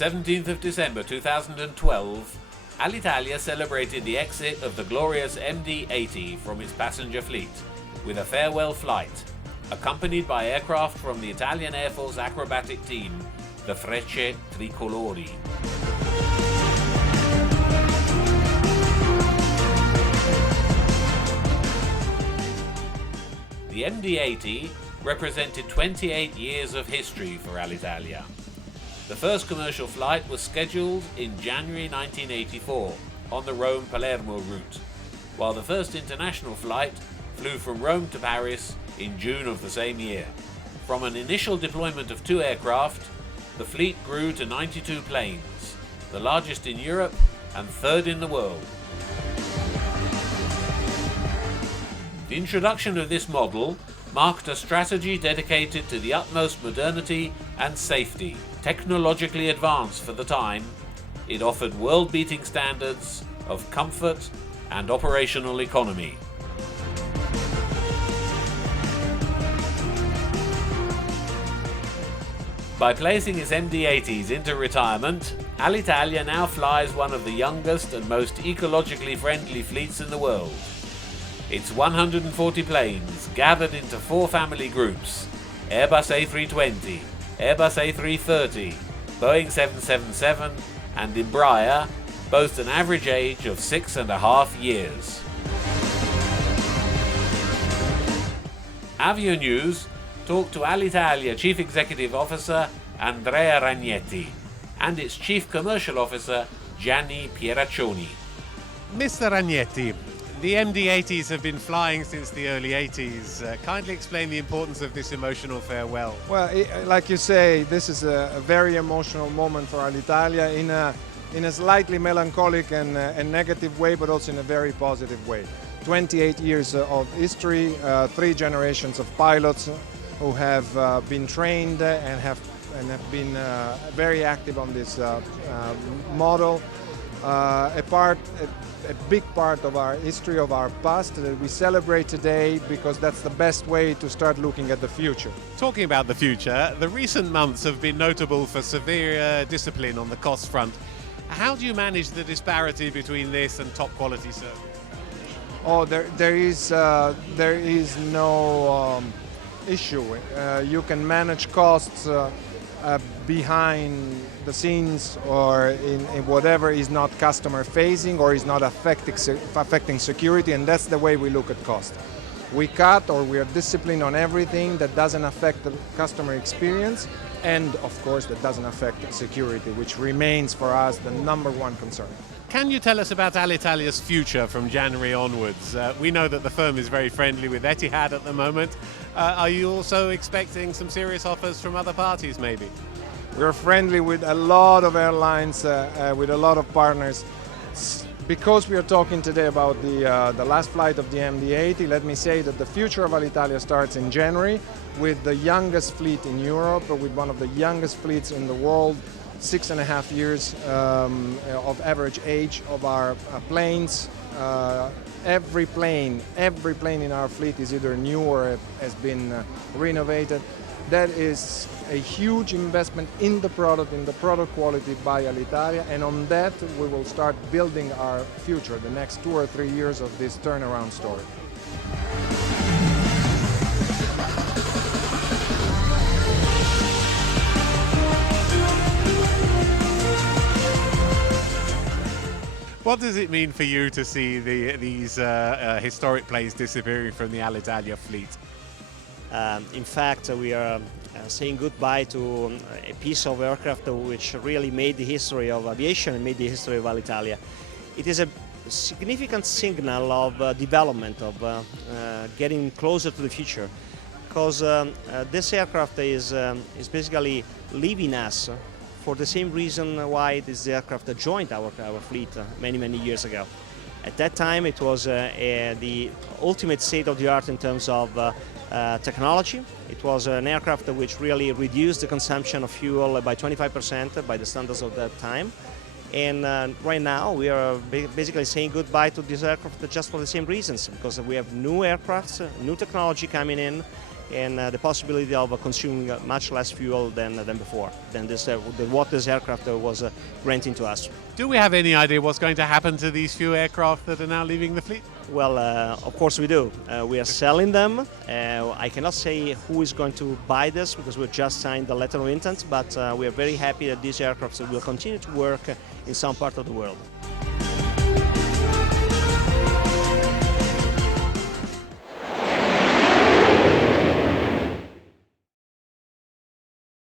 17th of December 2012, Alitalia celebrated the exit of the glorious MD-80 from its passenger fleet with a farewell flight, accompanied by aircraft from the Italian Air Force acrobatic team, the Frecce Tricolori. The MD-80 represented 28 years of history for Alitalia. The first commercial flight was scheduled in January 1984 on the Rome-Palermo route, while the first international flight flew from Rome to Paris in June of the same year. From an initial deployment of 2 aircraft, the fleet grew to 92 planes, the largest in Europe and 3rd in the world. The introduction of this model marked a strategy dedicated to the utmost modernity and safety. Technologically advanced for the time, it offered world-beating standards of comfort and operational economy. By placing its MD-80s into retirement, Alitalia now flies one of the youngest and most ecologically friendly fleets in the world. Its 140 planes, gathered into 4 family groups, Airbus A320, Airbus A330, Boeing 777 and Embraer, boast an average age of 6.5 years. Avionews talked to Alitalia Chief Executive Officer Andrea Ragnetti and its Chief Commercial Officer Gianni Pieraccioni. Mr. Ragnetti, the MD-80s have been flying since the early 80s. Kindly explain the importance of this emotional farewell. Well, like you say, this is a very emotional moment for Alitalia in a slightly melancholic and negative way, but also in a very positive way. 28 years of history, 3 generations of pilots who have been trained and have been very active on this model. A big part of our history, of our past, that we celebrate today because that's the best way to start looking at the future. Talking about the future, the recent months have been notable for severe discipline on the cost front. How do you manage the disparity between this and top quality service? Oh, there is no issue. You can manage costs behind the scenes or in whatever is not customer facing or is not affecting security, and that's the way we look at cost. We cut, or we are disciplined on everything that doesn't affect the customer experience, and of course that doesn't affect security, which remains for us the #1 concern. Can you tell us about Alitalia's future from January onwards? We know that the firm is very friendly with Etihad at the moment. Are you also expecting some serious offers from other parties maybe? We're friendly with a lot of airlines, with a lot of partners. Because we are talking today about the last flight of the MD-80, let me say that the future of Alitalia starts in January with the youngest fleet in Europe, with one of the youngest fleets in the world, 6.5 years of average age of our planes. Every plane in our fleet is either new or has been renovated. That is a huge investment in the product quality by Alitalia, and on that we will start building our future, the next 2 or 3 years of this turnaround story. What does it mean for you to see these historic planes disappearing from the Alitalia fleet? In fact, we are saying goodbye to a piece of aircraft which really made the history of aviation and made the history of Alitalia. It is a significant signal of development, of getting closer to the future, because this aircraft is basically leaving us for the same reason why this aircraft joined our fleet many years ago. At that time, it was the ultimate state of the art in terms of technology. It was an aircraft which really reduced the consumption of fuel by 25% by the standards of that time. And right now we are basically saying goodbye to this aircraft just for the same reasons, because we have new aircrafts, new technology coming in, and the possibility of consuming much less fuel than before, than what this aircraft was granting to us. Do we have any idea what's going to happen to these few aircraft that are now leaving the fleet? Well, of course we do. We are selling them. I cannot say who is going to buy this because we just signed the letter of intent, but we are very happy that these aircraft will continue to work in some part of the world.